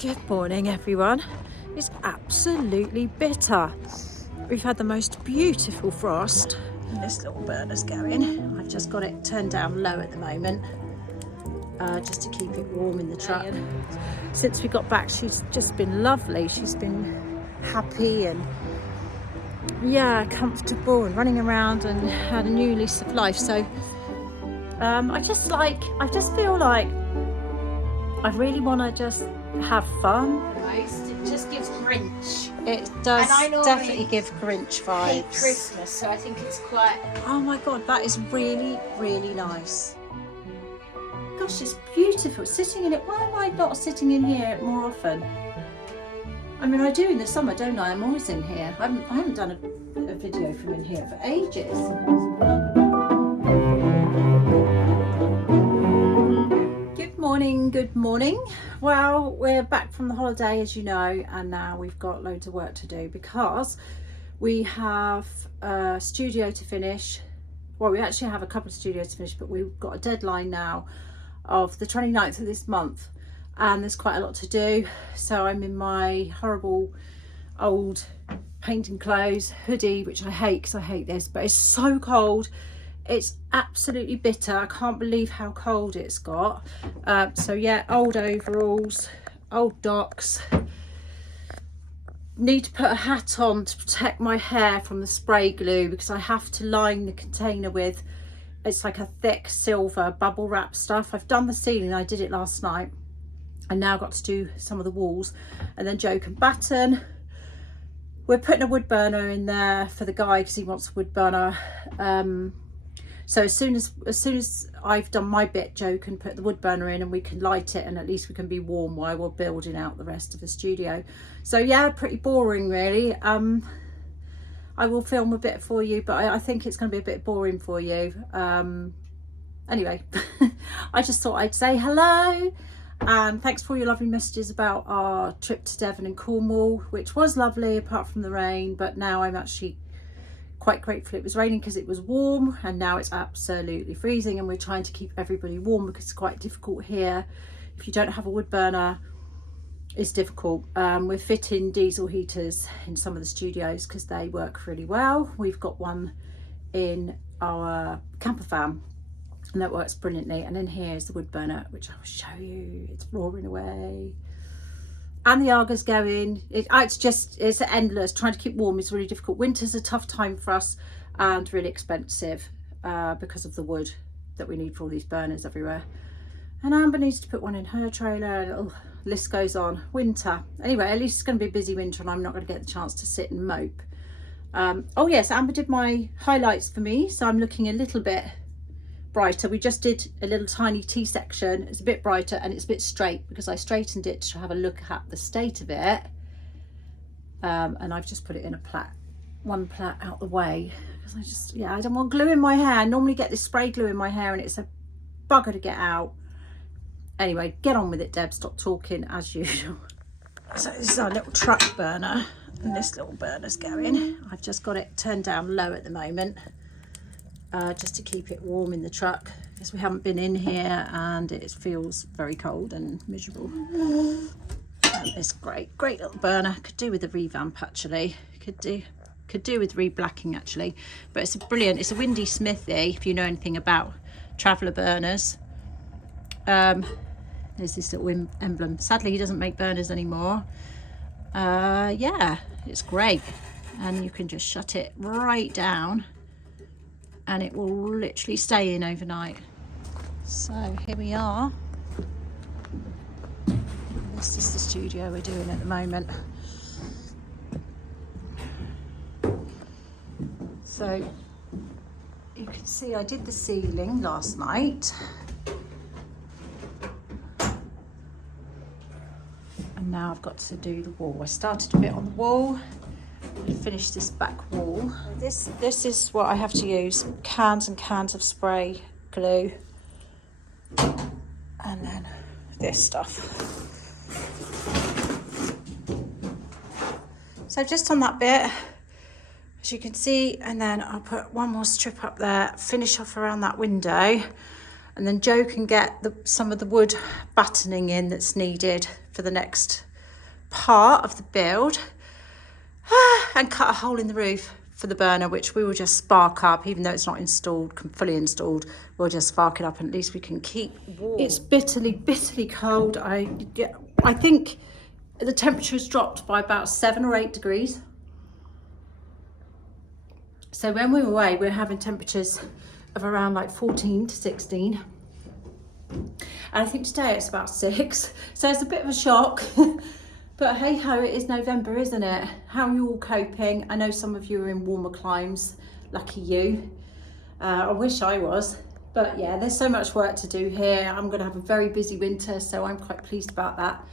Good morning, everyone. It's absolutely bitter. We've had the most beautiful frost, and this little burner's going. I've just got it turned down low at the moment, just to keep it warm in the truck. Since we got back, she's just been lovely. She's been happy and comfortable and running around and had a new lease of life. So I just feel like I really want to just have fun. It just gives Grinch. It does And definitely give Grinch vibes. Hate Christmas, so I think it's quite. Oh my god, that is really, really nice. Gosh, it's beautiful. Sitting in it. Why am I not sitting in here more often? I mean, I do in the summer, don't I? I'm always in here. I haven't done a video from in here for ages. Good morning. Well, we're back from the holiday, as you know, and now we've got loads of work to do because we have a studio to finish. Well, we actually have a couple of studios to finish, but we've got a deadline now of the 29th of this month, and there's quite a lot to do. So I'm in my horrible old painting clothes hoodie, which I hate because I hate this, but it's so cold. It's absolutely bitter. I can't believe how cold it's got. So yeah, old overalls, old docks. Need to put a hat on to protect my hair from the spray glue because I have to line the container with, it's like a thick silver bubble wrap stuff. I've done the ceiling, I did it last night. I now got to do some of the walls, and then Joe can batten. We're putting a wood burner in there for the guy because he wants a wood burner. So as soon as I've done my bit, Joe can put the wood burner in and we can light it, and at least we can be warm while we're building out the rest of the studio. So yeah, pretty boring really. I will film a bit for you, but I think it's going to be a bit boring for you. Anyway, I just thought I'd say hello. And thanks for all your lovely messages about our trip to Devon and Cornwall, which was lovely apart from the rain, but now I'm actually quite grateful it was raining because it was warm, and now it's absolutely freezing, and we're trying to keep everybody warm because it's quite difficult here. If you don't have a wood burner, it's difficult. We're fitting diesel heaters in some of the studios because they work really well. We've got one in our camper van and that works brilliantly, and then here's the wood burner, which I will show you. It's roaring away. And the Arga's going. It's endless. Trying to keep warm is really difficult. Winter's a tough time for us and really expensive because of the wood that we need for all these burners everywhere. And Amber needs to put one in her trailer. And oh, list goes on. Winter. Anyway, at least it's going to be a busy winter, and I'm not going to get the chance to sit and mope. Oh yes, Amber did my highlights for me, so I'm looking a little bit brighter. We just did a little tiny T section. It's a bit brighter and it's a bit straight because I straightened it to have a look at the state of it, and I've just put it in a plait, one plait out the way because I don't want glue in my hair. I normally get this spray glue in my hair and it's a bugger to get out. Anyway, get on with it, Deb. Stop talking as usual. So this is our little truck burner, and this little burner's going. I've just got it turned down low at the moment, just to keep it warm in the truck because we haven't been in here and it feels very cold and miserable. It's great little burner. Could do with a revamp actually. Could do with re-blacking actually, but it's it's a Windy Smithy if you know anything about traveller burners. There's this little emblem. Sadly he doesn't make burners anymore. Yeah, it's great, and you can just shut it right down and it will literally stay in overnight. So here we are. This is the studio we're doing at the moment. So you can see I did the ceiling last night, and now I've got to do the wall. I started a bit on the wall and finished this back wall. This is what I have to use: cans and cans of spray glue, and then this stuff. So just on that bit, as you can see, and then I'll put one more strip up there, finish off around that window, and then Joe can get some of the wood battening in that's needed for the next part of the build and cut a hole in the roof for the burner, which we will just spark up. Even though it's not installed, fully installed, we'll just spark it up and at least we can keep warm. It's bitterly cold. I think the temperature has dropped by about 7 or 8 degrees. So when we were away, we were having temperatures of around like 14 to 16. And I think today it's about 6. So it's a bit of a shock. But hey ho, it is November, isn't it? How are you all coping? I know some of you are in warmer climes. Lucky you. I wish I was. But yeah, there's so much work to do here. I'm going to have a very busy winter, so I'm quite pleased about that.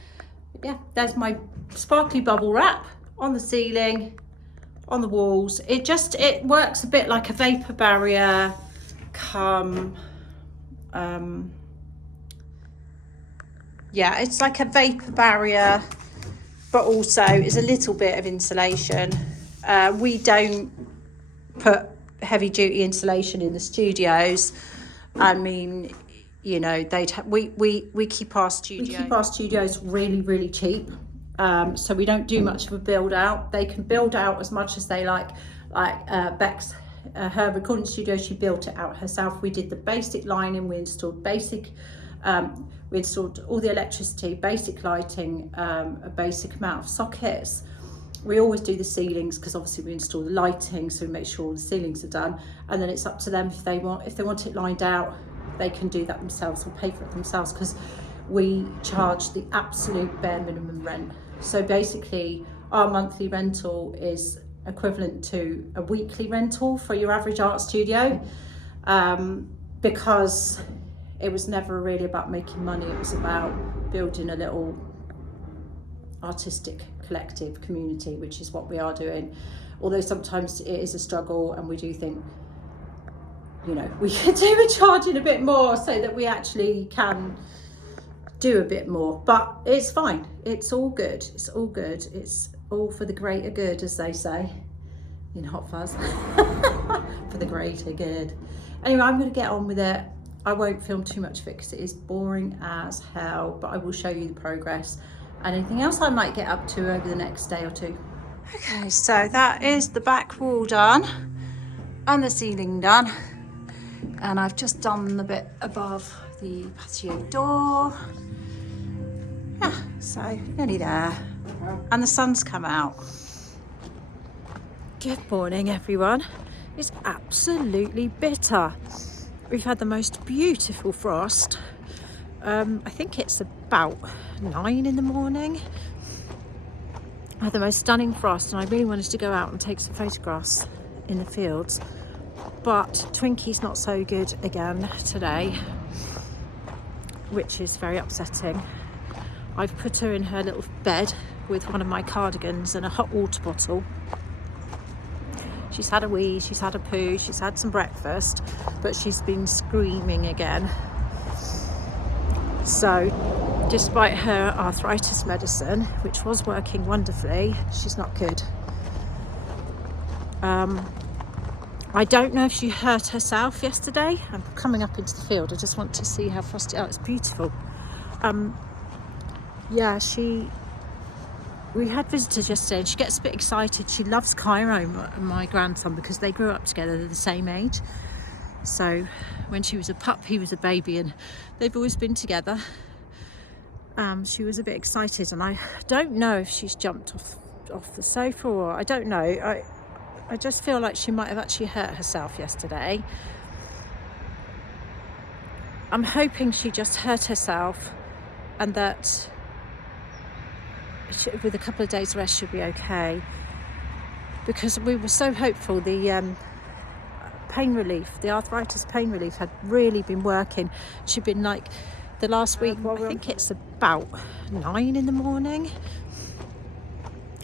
But yeah, there's my sparkly bubble wrap on the ceiling, on the walls. It works a bit like a vapor barrier yeah, it's like a vapor barrier, but also it's a little bit of insulation. We don't put heavy duty insulation in the studios. I mean, you know, we keep our studios really cheap. So we don't do much of a build out. They can build out as much as they like Bex, her recording studio, she built it out herself. We did the basic lining, we installed all the electricity, basic lighting, a basic amount of sockets. We always do the ceilings because obviously we install the lighting, so we make sure all the ceilings are done, and then it's up to them if they want it lined out, they can do that themselves or pay for it themselves, because we charge the absolute bare minimum rent. So basically our monthly rental is equivalent to a weekly rental for your average art studio, because it was never really about making money. It was about building a little artistic collective community, which is what we are doing. Although sometimes it is a struggle and we do think, you know, we could do with charging a bit more so that we actually can do a bit more, but it's fine. It's all good. It's all good. It's all for the greater good, as they say in Hot Fuzz. For the greater good. Anyway, I'm going to get on with it. I won't film too much of it because it is boring as hell, but I will show you the progress and anything else I might get up to over the next day or two. Okay, so that is the back wall done and the ceiling done, and I've just done the bit above the patio door. Yeah, so nearly there, and the sun's come out. Good morning, everyone. It's absolutely bitter. We've had the most beautiful frost. I think it's about 9 in the morning. I had the most stunning frost and I really wanted to go out and take some photographs in the fields. But Twinkie's not so good again today, which is very upsetting. I've put her in her little bed with one of my cardigans and a hot water bottle. She's had a wee, she's had a poo, she's had some breakfast, but she's been screaming again. So, despite her arthritis medicine, which was working wonderfully, she's not good. I don't know if she hurt herself yesterday. I'm coming up into the field. I just want to see how frosty. Oh, it's beautiful. Yeah, we had visitors yesterday and she gets a bit excited. She loves Cairo, my grandson, because they grew up together. They're the same age. So when she was a pup, he was a baby, and they've always been together. She was a bit excited, and I don't know if she's jumped off the sofa, or I don't know. I just feel like she might have actually hurt herself yesterday. I'm hoping she just hurt herself and that with a couple of days rest she'll be okay, because we were so hopeful. The pain relief, the arthritis pain relief had really been working. She'd been like the last week, I think it's about 9 in the morning.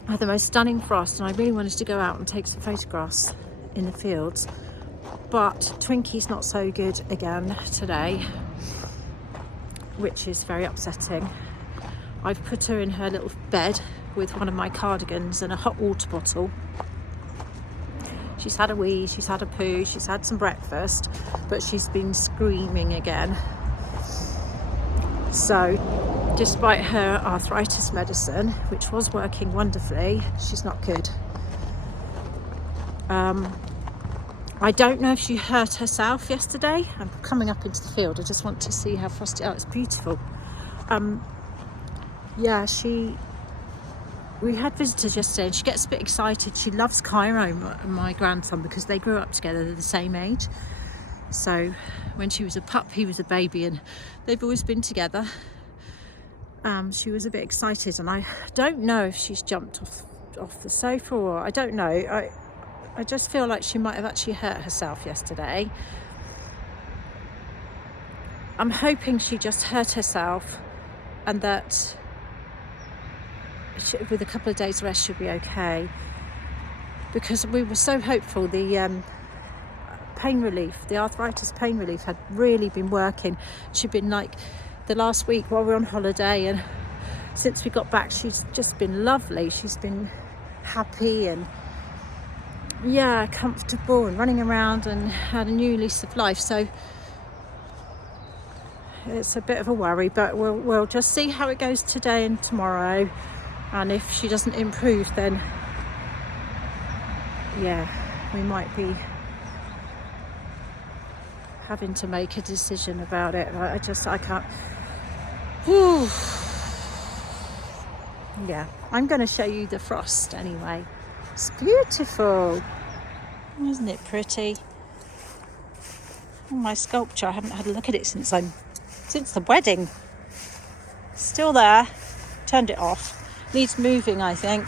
I had the most stunning frost and I really wanted to go out and take some photographs in the fields, but Twinkie's not so good again today, which is very upsetting. I've put her in her little bed with one of my cardigans and a hot water bottle. She's had a wee, she's had a poo, she's had some breakfast, but she's been screaming again. So, despite her arthritis medicine, which was working wonderfully, she's not good. I don't know if she hurt herself yesterday. I'm coming up into the field. I just want to see how Frosty. Oh, it's beautiful. Yeah, we had visitors yesterday and she gets a bit excited. She loves Cairo, my grandson, because they grew up together. They're the same age. So when she was a pup, he was a baby, and they've always been together. She was a bit excited, and I don't know if she's jumped off the sofa, or I don't know. I just feel like she might have actually hurt herself yesterday. I'm hoping she just hurt herself, and that with a couple of days rest she'll be okay, because we were so hopeful. The pain relief, the arthritis pain relief had really been working. She'd been like, the last week while we were on holiday, and since we got back, she's just been lovely. She's been happy and comfortable and running around and had a new lease of life. So it's a bit of a worry, but we'll just see how it goes today and tomorrow. And if she doesn't improve, then we might be having to make a decision about it. I can't. Whew. Yeah, I'm going to show you the frost anyway. It's beautiful, isn't it pretty? Oh, my sculpture, I haven't had a look at it since the wedding. Still there. Turned it off. Needs moving, I think.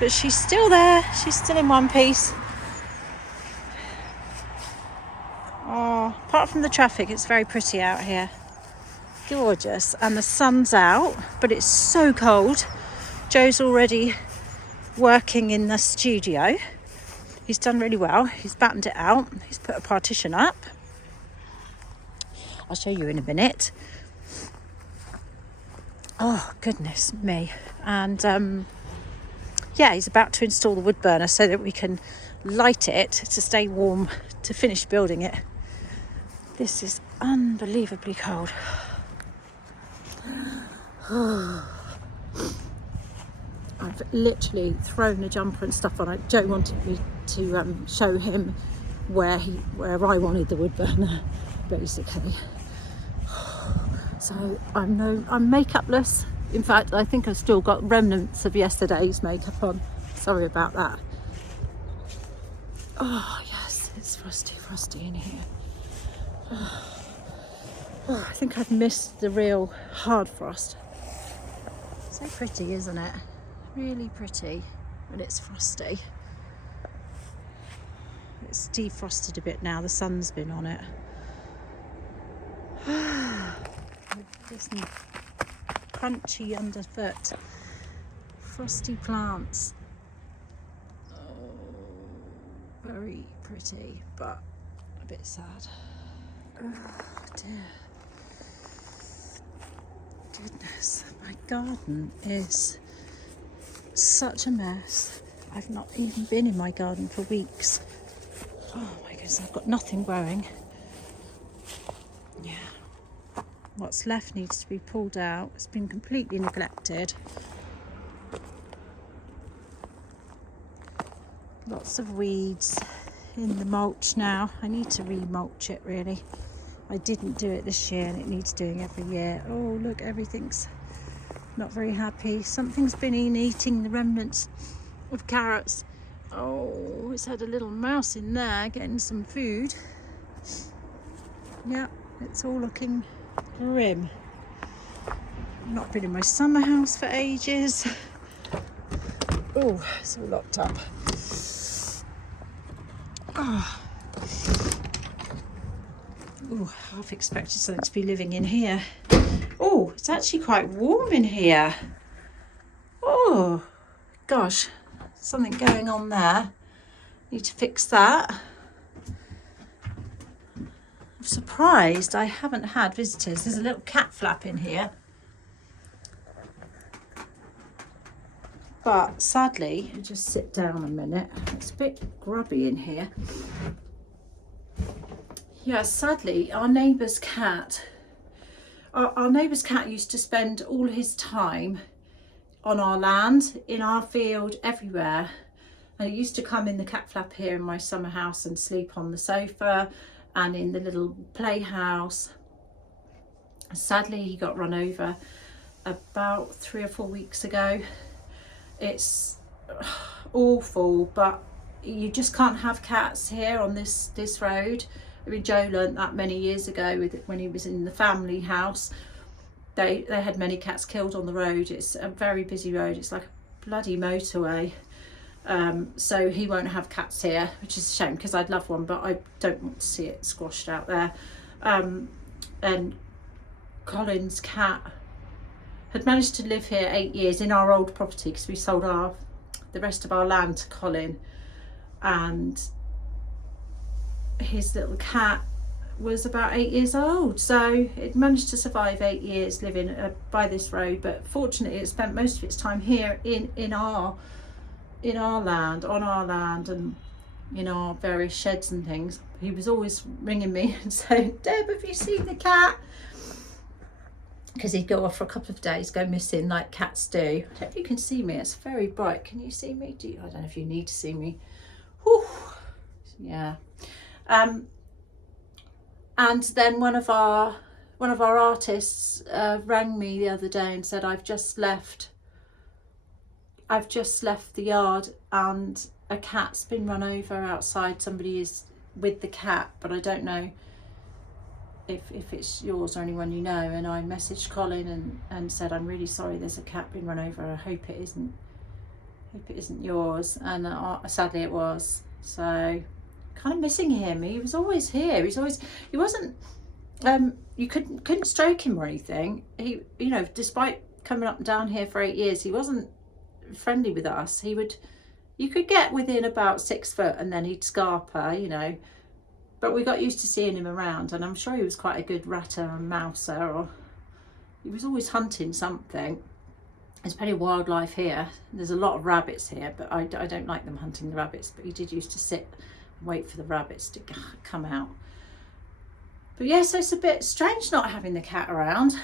But she's still there. She's still in one piece. Oh, apart from the traffic, it's very pretty out here. Gorgeous. And the sun's out, but it's so cold. Joe's already working in the studio. He's done really well. He's battened it out. He's put a partition up. I'll show you in a minute. Oh, goodness me. And he's about to install the wood burner so that we can light it to stay warm to finish building it. This is unbelievably cold. I've literally thrown a jumper and stuff on. Joe wanted me to show him where I wanted the wood burner, basically. So I'm makeupless. In fact, I think I've still got remnants of yesterday's makeup on. Sorry about that. Oh yes, it's frosty in here. Oh, I think I've missed the real hard frost. So pretty, isn't it? Really pretty when it's frosty. It's defrosted a bit now, the sun's been on it. This crunchy underfoot. Frosty plants. Oh, very pretty, but a bit sad. Oh dear. Goodness, my garden is such a mess. I've not even been in my garden for weeks. Oh my goodness, I've got nothing growing. Yeah. What's left needs to be pulled out. It's been completely neglected. Lots of weeds in the mulch now. I need to re-mulch it really. I didn't do it this year and it needs doing every year. Oh look, everything's not very happy. Something's been eating the remnants of carrots. Oh, it's had a little mouse in there getting some food. Yeah, it's all looking grim. I've not been in my summer house for ages. Oh, it's all locked up. Oh, half expected something to be living in here. Oh, it's actually quite warm in here. Oh, gosh, something going on there. Need to fix that. I'm surprised I haven't had visitors. There's a little cat flap in here. But sadly, just sit down a minute. It's a bit grubby in here. Yeah, sadly, our neighbour's cat Our neighbour's cat used to spend all his time on our land, in our field, everywhere. And he used to come in the cat flap here in my summer house and sleep on the sofa and in the little playhouse. Sadly, he got run over about 3 or 4 weeks ago. It's awful, but you just can't have cats here on this road. I mean, Joe learnt that many years ago when he was in the family house. They had many cats killed on the road. It's a very busy road. It's like a bloody motorway. So he won't have cats here, which is a shame because I'd love one, but I don't want to see it squashed out there. And Colin's cat had managed to live here 8 years in our old property because we sold the rest of our land to Colin, and his little cat was about 8 years old, so it managed to survive 8 years living by this road. But fortunately, it spent most of its time here in our land, on our land, and in our various sheds and things. He was always ringing me and saying, "Deb, have you seen the cat?" Because he'd go off for a couple of days, go missing like cats do. I don't know if you can see me, it's very bright. Can you see me? I don't know if you need to see me. Whew. Yeah. And then one of our artists rang me the other day and said, I've just left the yard and a cat's been run over outside. Somebody is with the cat, but I don't know if it's yours or anyone you know. And I messaged Colin and said, I'm really sorry, there's a cat being run over. I hope it isn't yours. And sadly it was. So kind of missing him. He was always here. He wasn't you couldn't stroke him or anything. He, you know, despite coming up and down here for 8 years, he wasn't friendly with us. You could get within about 6 foot and then he'd scarper, you know, but we got used to seeing him around, and I'm sure he was quite a good ratter and mouser, or he was always hunting something. There's plenty of wildlife here. There's a lot of rabbits here, but I don't like them hunting the rabbits, but he did used to sit and wait for the rabbits to come out. But yeah, so it's a bit strange not having the cat around.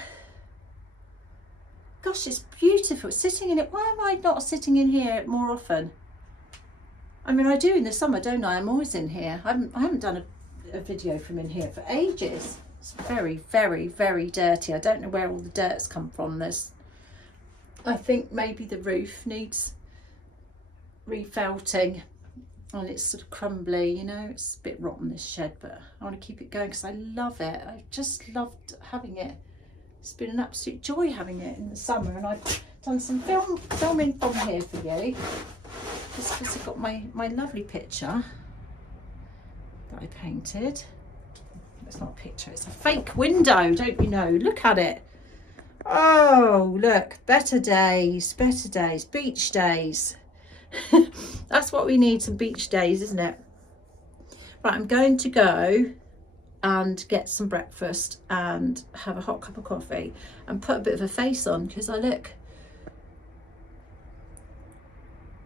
Gosh, it's beautiful sitting in it. Why am I not sitting in here more often? I mean, I do in the summer, don't I? I'm always in here. I haven't done a video from in here for ages. It's very, very, very dirty. I don't know where all the dirt's come from. I think maybe the roof needs refelting and it's sort of crumbly, you know. It's a bit rotten, this shed, but I want to keep it going because I love it. I just loved having it. It's been an absolute joy having it in the summer, and I've done some filming from here for you. Just because I've got my lovely picture that I painted. It's not a picture, it's a fake window, don't you know? Look at it. Oh, look, better days, beach days. That's what we need, some beach days, isn't it? Right, I'm going to go and get some breakfast and have a hot cup of coffee and put a bit of a face on, because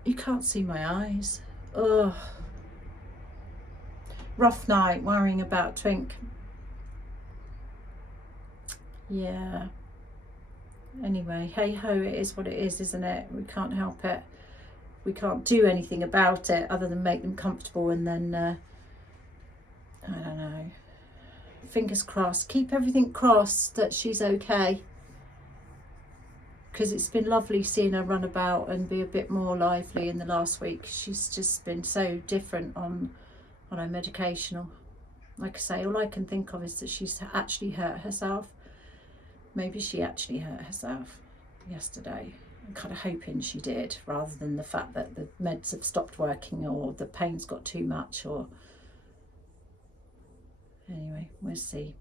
you can't see my eyes. Oh, rough night worrying about Twink. Yeah, anyway, hey ho, it is what it is, isn't it? We can't help it. We can't do anything about it other than make them comfortable, and then I don't know, fingers crossed, keep everything crossed that she's okay, because it's been lovely seeing her run about and be a bit more lively in the last week. She's just been so different on her medication. Like I say, all I can think of is that she's actually hurt herself. Maybe she actually hurt herself yesterday. I'm kind of hoping she did, rather than the fact that the meds have stopped working or the pain's got too much, or anyway, we'll see.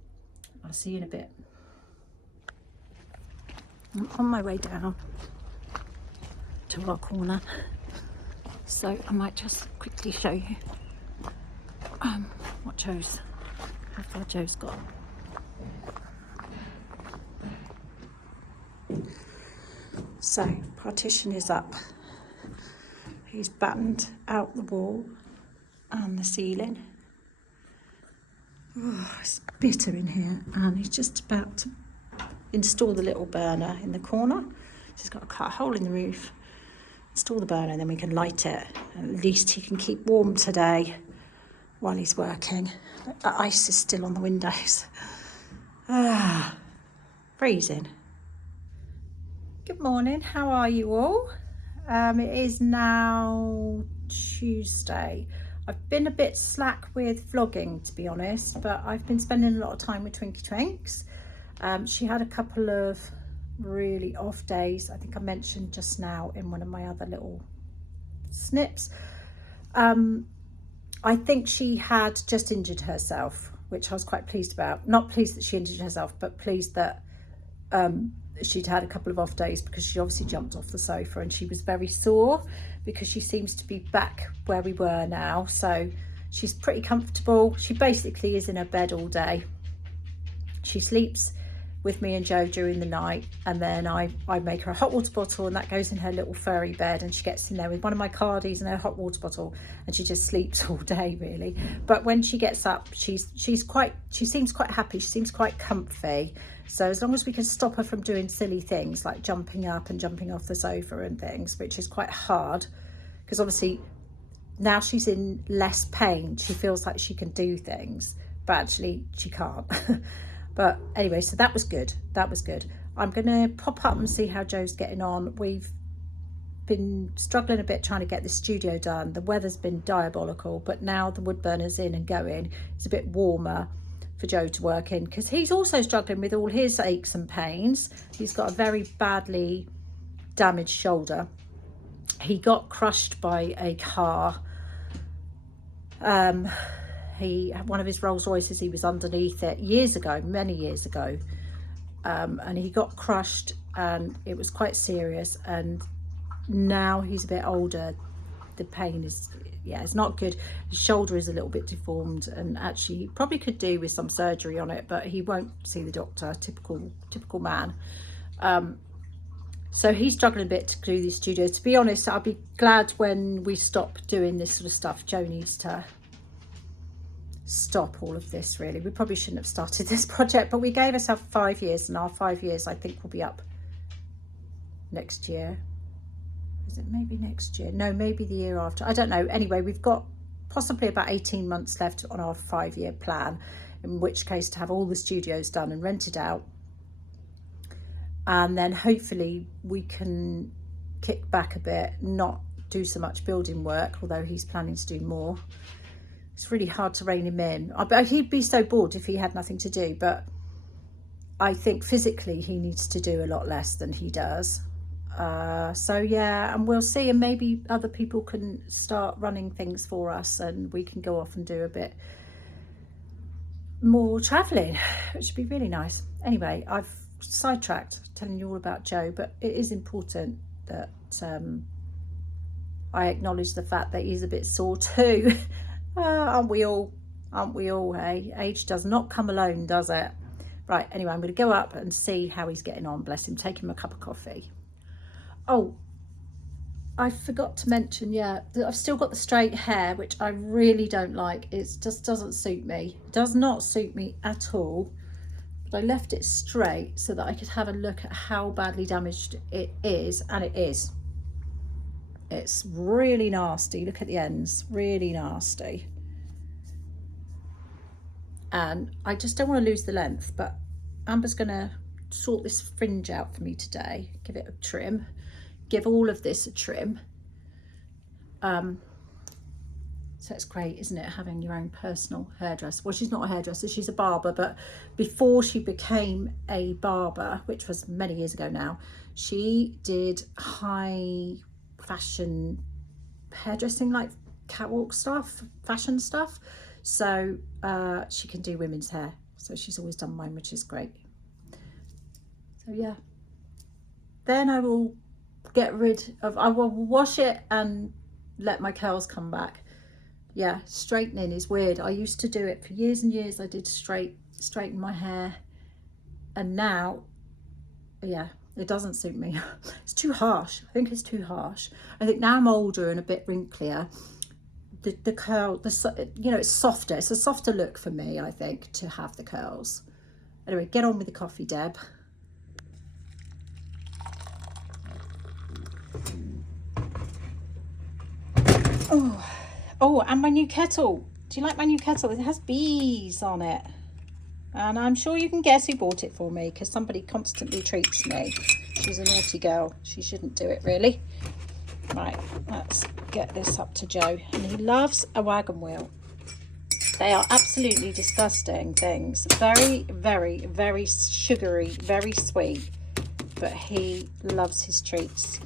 I'll see you in a bit. I'm on my way down to our corner, so I might just quickly show you how far Joe's got. So, partition is up. He's battened out the wall and the ceiling. Oh, it's bitter in here, and he's just about to install the little burner in the corner. She's got to cut a hole in the roof, install the burner, and then we can light it. At least he can keep warm today while he's working. The ice is still on the windows. Freezing. Good morning, how are you all? It is now Tuesday. I've been a bit slack with vlogging, to be honest, but I've been spending a lot of time with Twinky Twinks. She had a couple of really off days. I think I mentioned just now in one of my other little snips. I think she had just injured herself, which I was quite pleased about. Not pleased that she injured herself, but pleased that she'd had a couple of off days, because she obviously jumped off the sofa and she was very sore, because she seems to be back where we were now. So she's pretty comfortable. She basically is in her bed all day. She sleeps with me and Joe during the night, and then I make her a hot water bottle, and that goes in her little furry bed, and she gets in there with one of my cardies and her hot water bottle, and she just sleeps all day really. But when she gets up, she seems quite happy, she seems quite comfy. So as long as we can stop her from doing silly things like jumping up and jumping off the sofa and things, which is quite hard, because obviously now she's in less pain, she feels like she can do things, but actually she can't. But anyway, so that was good. That was good. I'm going to pop up and see how Joe's getting on. We've been struggling a bit trying to get the studio done. The weather's been diabolical, but now the wood burner's in and going, it's a bit warmer for Joe to work in, because he's also struggling with all his aches and pains. He's got a very badly damaged shoulder. He got crushed by a car. One of his Rolls Royces, he was underneath it years ago, many years ago, and he got crushed, and it was quite serious. And now he's a bit older, the pain is, it's not good. His shoulder is a little bit deformed, and actually he probably could do with some surgery on it, but he won't see the doctor. Typical man. So he's struggling a bit to do these studios. To be honest, I'll be glad when we stop doing this sort of stuff. Joe needs to stop all of this, really. We probably shouldn't have started this project, but we gave ourselves 5 years, and our 5 years I think will be up next year. Is it maybe next year? No, maybe the year after, I don't know. Anyway, we've got possibly about 18 months left on our 5-year plan, in which case to have all the studios done and rented out, and then hopefully we can kick back a bit, not do so much building work, although he's planning to do more. It's really hard to rein him in. He'd be so bored if he had nothing to do, but I think physically he needs to do a lot less than he does. So yeah, and we'll see, and maybe other people can start running things for us, and we can go off and do a bit more travelling, which would be really nice. Anyway, I've sidetracked telling you all about Joe, but it is important that I acknowledge the fact that he's a bit sore too. Aren't we all, hey? Age does not come alone, does it? Right, anyway, I'm going to go up and see how he's getting on, bless him, take him a cup of coffee. Oh, I forgot to mention, that I've still got the straight hair, which I really don't like. It just doesn't suit me. It does not suit me at all. But I left it straight so that I could have a look at how badly damaged it is, and it is. It's really nasty. Look at the ends, really nasty. And I just don't want to lose the length, but Amber's going to sort this fringe out for me today, give it a trim, give all of this a trim. So it's great, isn't it, having your own personal hairdresser? Well, she's not a hairdresser, she's a barber, but before she became a barber, which was many years ago now, she did high fashion hairdressing, like catwalk stuff, fashion stuff. So she can do women's hair, so she's always done mine, which is great. So yeah, then I will I will wash it and let my curls come back. Yeah, straightening is weird. I used to do it for years and years. I did straighten my hair, and now, yeah, it doesn't suit me. It's too harsh. I think it's too harsh. I think now I'm older and a bit wrinklier, the curl, it's softer. It's a softer look for me, I think, to have the curls. Anyway, get on with the coffee, Deb. Oh, and my new kettle. Do you like my new kettle? It has bees on it. And I'm sure you can guess who bought it for me, because somebody constantly treats me. She's a naughty girl. She shouldn't do it, really. Right, let's get this up to Joe. And he loves a wagon wheel. They are absolutely disgusting things. Very, very, very sugary, very sweet. But he loves his treats.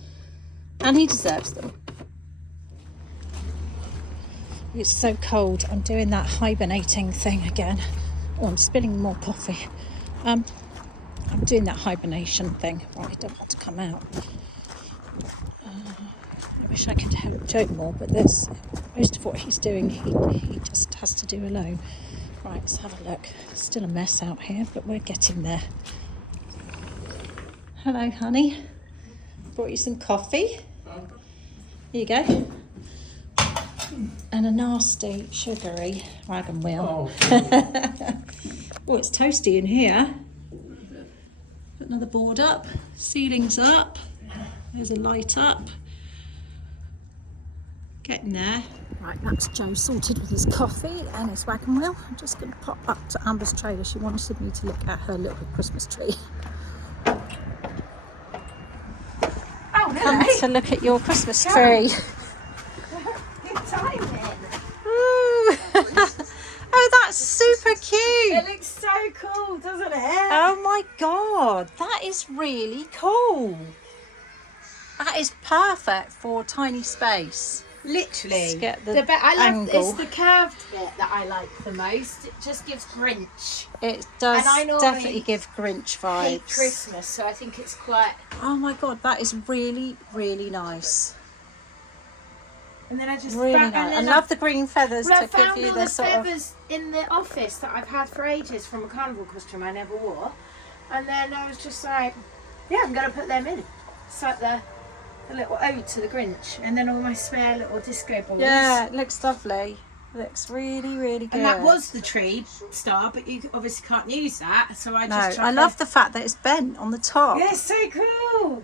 And he deserves them. It's so cold. I'm doing that hibernating thing again. Oh, I'm spilling more coffee. I'm doing that hibernation thing. Right, I don't want to come out. I wish I could help Joe more, but there's most of what he's doing, he just has to do alone. Right, let's have a look. Still a mess out here, but we're getting there. Hello, honey. Brought you some coffee. Here you go. And a nasty, sugary wagon wheel. Oh, it's toasty in here. Put another board up. Ceiling's up. There's a light up. Getting there. Right, that's Joe sorted with his coffee and his wagon wheel. I'm just going to pop up to Amber's trailer. She wanted me to look at her little Christmas tree. Oh, no. Come to look at your Christmas tree. Good timing. Ooh. Oh, that's super cute. It looks so cool, doesn't it? Oh my god, that is really cool. That is perfect for a tiny space. Literally. Let's get the angle. angle. It's the curved bit that I like the most. It just gives Grinch. It does And I normally definitely give Grinch vibes. Hate Christmas, so I think it's quite. Oh my god, that is really, really nice. And then I just Really found, nice. I and love the green feathers I to found give you all the the sort of. feathers in the office that I've had for ages from a carnival costume I never wore, and then I was just like, yeah, I'm gonna put them in. It's like the little ode to the Grinch, and then all my spare little disco balls. Yeah, it looks lovely. It looks really, really good. And that was the tree star, but you obviously can't use that, so I No, just. I love the fact that it's bent on the top. Yeah, it's so cool.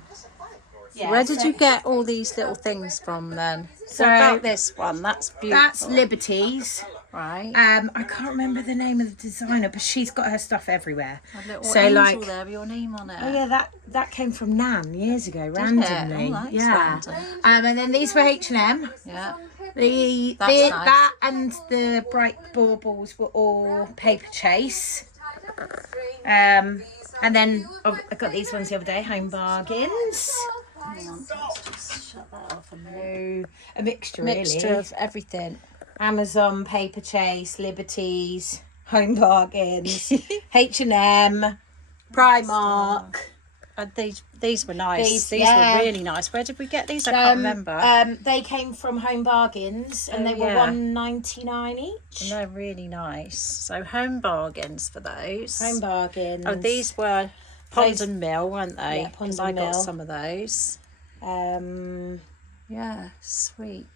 Yeah, Where did so- you get all these little things from then? So- What about this one? That's beautiful. That's Liberty's. Right. I can't remember the name of the designer, but she's got her stuff everywhere. A little So, angel like- there with your name on it. Oh yeah, that came from Nan years ago, it? randomly. Oh, that's yeah. random. And then these were H&M. Yeah. That's nice. That and the bright baubles were all paper chase. And then I got these ones the other day, Home Bargains. Hang on, let's just shut that off a minute. So a mixture Mixture really. of everything. Amazon, paper chase, Liberties, Home Bargains, H&M, Primark. And these were nice. These yeah. were really nice. Where did we get these? I can't remember. They came from Home Bargains, and they were yeah. $1.99 each. And they're really nice. So Home Bargains for those. Home Bargains. Oh, these were Pond and Mill, weren't they? Yeah, Pond 'Cause and I got Mill. some of those. Yeah, sweet.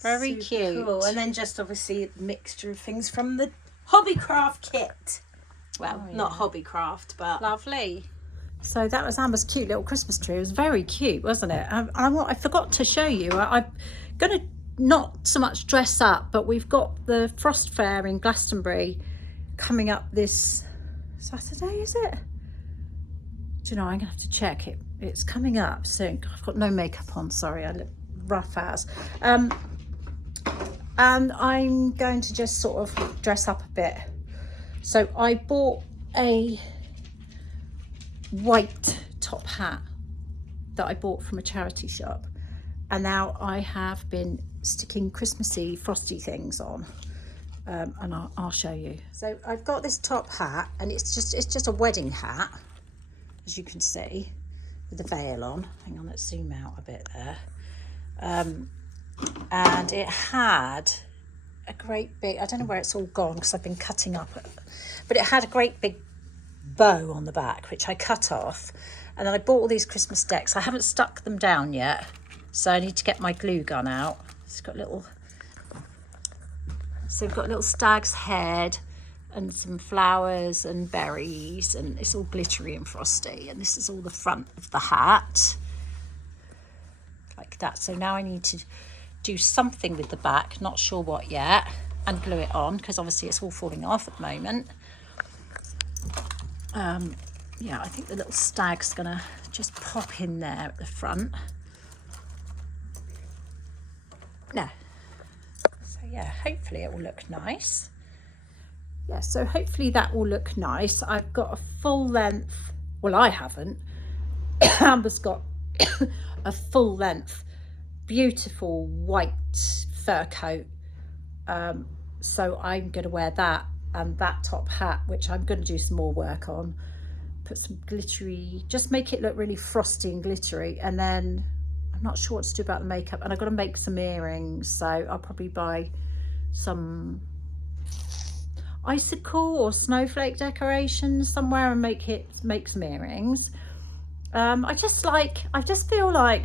Very Super cute. cool. And then just obviously a mixture of things from the Hobbycraft kit. Well, not Hobbycraft, but Lovely. So that was Amber's cute little Christmas tree. It was very cute, wasn't it? I forgot to show you. I'm going to not so much dress up, but we've got the Frost Fair in Glastonbury coming up this Saturday, is it? Do you know, I'm going to have to check it. It's coming up soon. I've got no makeup on, sorry. I look rough as. And I'm going to just sort of dress up a bit. So I bought a white top hat that I bought from a charity shop, and now I have been sticking Christmassy frosty things on, and I'll show you. So I've got this top hat, and it's just a wedding hat, as you can see, with the veil on. Hang on, let's zoom out a bit there. And it had a great big, I don't know where it's all gone because I've been cutting up, but it had a great big bow on the back, which I cut off. And then I bought all these Christmas decks. I haven't stuck them down yet, so I need to get my glue gun out. It's got little, so we've got a little stag's head and some flowers and berries, and it's all glittery and frosty. And this is all the front of the hat, like that. So now I need to do something with the back, not sure what yet, and glue it on, because obviously it's all falling off at the moment. Yeah, I think the little stag's gonna just pop in there at the front. No. So yeah, hopefully it will look nice. Yeah, so hopefully that will look nice. I've got a full length, well, I haven't. Amber's got a full length, beautiful white fur coat. So I'm going to wear that and that top hat, which I'm going to do some more work on. Put some glittery, just make it look really frosty and glittery. And then I'm not sure what to do about the makeup. And I've got to make some earrings. So I'll probably buy some icicle or snowflake decorations somewhere and make some earrings. I just feel like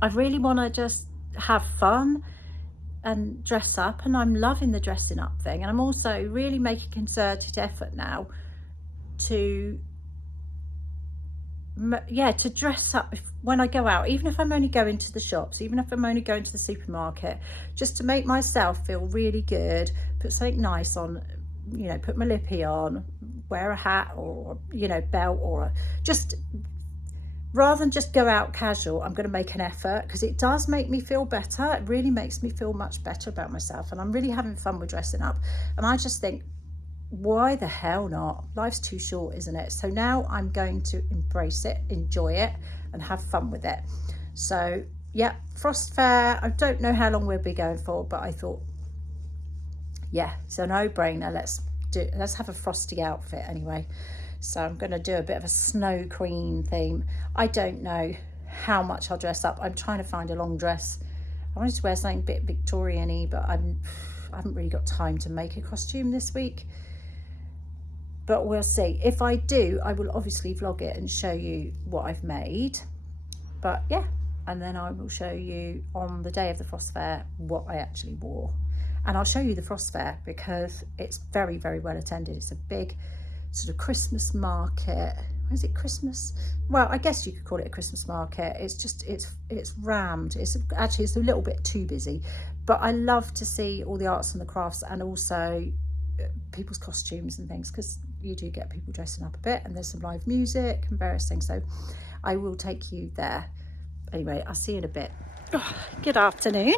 I really want to just have fun and dress up, and I'm loving the dressing up thing, and I'm also really making concerted effort now to dress up when I go out, even if I'm only going to the shops, even if I'm only going to the supermarket, just to make myself feel really good, put something nice on, you know, put my lippy on, wear a hat or, you know, belt, or just rather than just go out casual. I'm going to make an effort, because it does make me feel better. It really makes me feel much better about myself, and I'm really having fun with dressing up. And I just think, why the hell not? Life's too short, isn't it? So now I'm going to embrace it, enjoy it, and have fun with it. So yeah, Frost Fair, I don't know how long we'll be going for, but I thought, yeah, it's a no-brainer. Let's have a frosty outfit anyway. So I'm going to do a bit of a snow queen theme. I don't know how much I'll dress up. I'm trying to find a long dress. I wanted to wear something a bit Victorian-y, but I haven't really got time to make a costume this week. But we'll see. If I do, I will obviously vlog it and show you what I've made. But yeah, and then I will show you on the day of the Frost Fair what I actually wore. And I'll show you the Frost Fair because it's very, very well attended. It's a big sort of Christmas market. Is it Christmas? Well, I guess you could call it a Christmas market. It's just, it's rammed. It's a little bit too busy, but I love to see all the arts and the crafts, and also people's costumes and things, because you do get people dressing up a bit, and there's some live music and various things. So I will take you there. Anyway, I'll see you in a bit. Oh, good afternoon.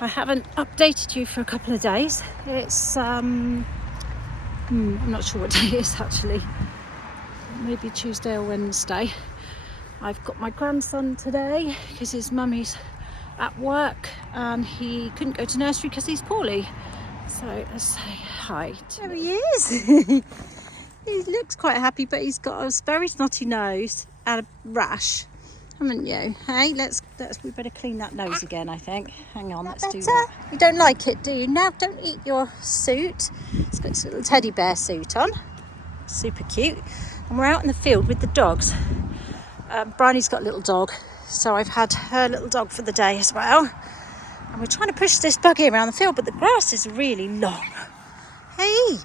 I haven't updated you for a couple of days. It's I'm not sure what day it is actually. Maybe Tuesday or Wednesday. I've got my grandson today because his mummy's at work and he couldn't go to nursery because he's poorly. So let's say hi. There he is. He looks quite happy, but he's got a very snotty nose and a rash, haven't you? Hey, we better clean that nose again, I think. Hang on, let's do that. You don't like it, do you? Now don't eat your suit. It's got its little teddy bear suit on. Super cute. And we're out in the field with the dogs. Bryony's got a little dog, so I've had her little dog for the day as well. And we're trying to push this buggy around the field, but the grass is really long. Hey,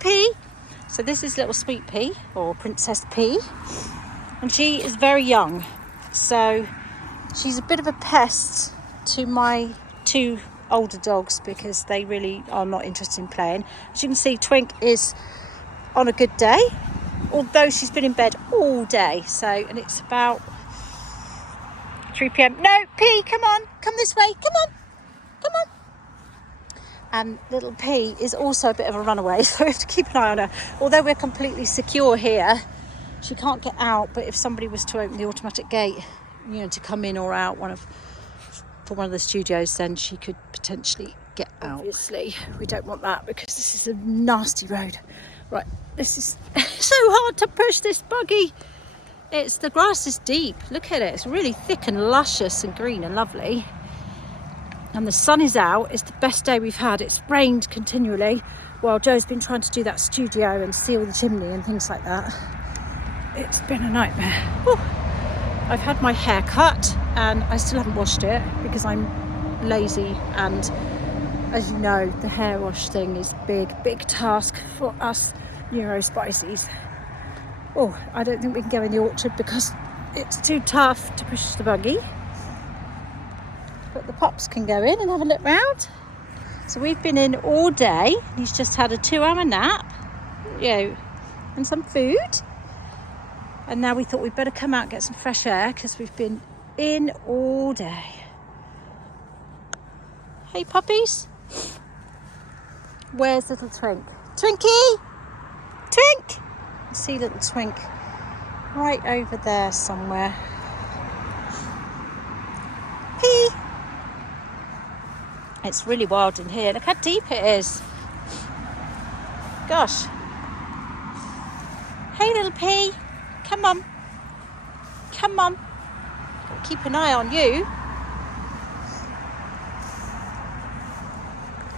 Pea. So this is little Sweet Pea, or Princess Pea. And she is very young, so she's a bit of a pest to my two older dogs because they really are not interested in playing. As you can see, Twink is on a good day, although she's been in bed all day. So, and it's about 3 p.m. No, Pea, come this way, come on. And little Pea is also a bit of a runaway, so we have to keep an eye on her. Although we're completely secure here, she can't get out, but if somebody was to open the automatic gate, you know, to come in or out for one of the studios, then she could potentially get out. Obviously, we don't want that because this is a nasty road. Right, this is so hard to push this buggy. The grass is deep. Look at it. It's really thick and luscious and green and lovely. And the sun is out. It's the best day we've had. It's rained continually while Joe's been trying to do that studio and seal the chimney and things like that. It's been a nightmare. Whew. I've had my hair cut and I still haven't washed it because I'm lazy, and as you know, the hair wash thing is big task for us neurospices. Oh, I don't think we can go in the orchard because it's too tough to push the buggy. but the pups can go in and have a look round. So we've been in all day. He's just had a 2-hour nap, and some food. And now we thought we'd better come out and get some fresh air because we've been in all day. Hey puppies. Where's little Twink? Twinkie! Twink! I see little Twink right over there somewhere. Pee! It's really wild in here. Look how deep it is. Gosh. Hey little Pea. Come on. Come on. Gotta keep an eye on you.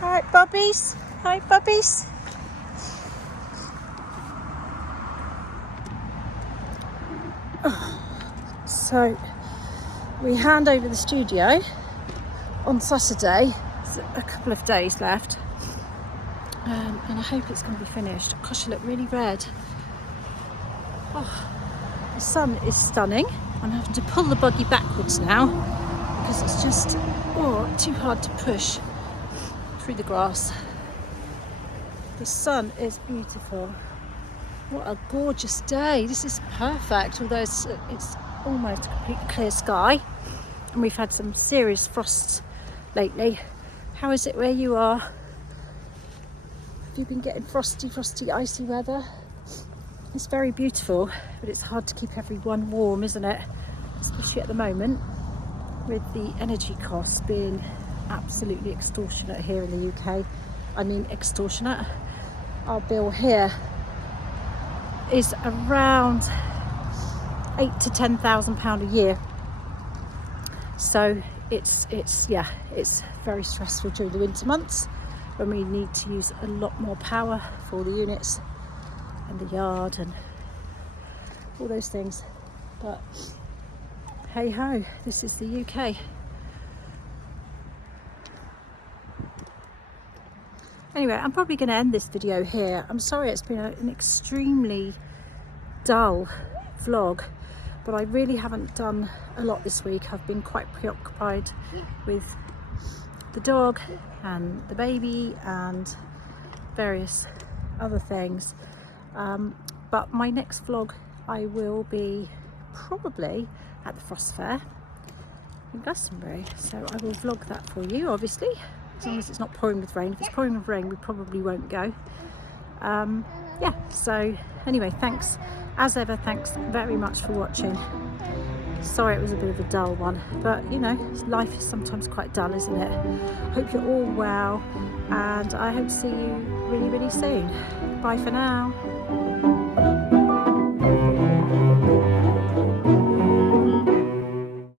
Alright, bubbies. Hi, bubbies. So, we hand over the studio on Saturday. There's a couple of days left. And I hope it's going to be finished. Gosh, I look really red. Oh, the sun is stunning. I'm having to pull the buggy backwards now because it's just too hard to push through the grass. The sun is beautiful. What a gorgeous day. This is perfect, although it's almost a completely clear sky. And we've had some serious frosts lately. How is it where you are? Have you been getting frosty, icy weather? It's very beautiful, but it's hard to keep everyone warm, isn't it? Especially at the moment, with the energy costs being absolutely extortionate here in the UK. I mean extortionate. Our bill here is around £8,000 to £10,000 a year. So it's very stressful during the winter months when we need to use a lot more power for the units and the yard and all those things. But hey ho, this is the UK. Anyway, I'm probably going to end this video here. I'm sorry it's been an extremely dull vlog, but I really haven't done a lot this week. I've been quite preoccupied with the dog and the baby and various other things. But my next vlog, I will be probably at the Frost Fair in Glastonbury. So I will vlog that for you, obviously. As long as it's not pouring with rain. If it's pouring with rain, we probably won't go. So anyway, thanks as ever. Thanks very much for watching. Sorry it was a bit of a dull one, but life is sometimes quite dull, isn't it? Hope you're all well, and I hope to see you really, really soon. Bye for now.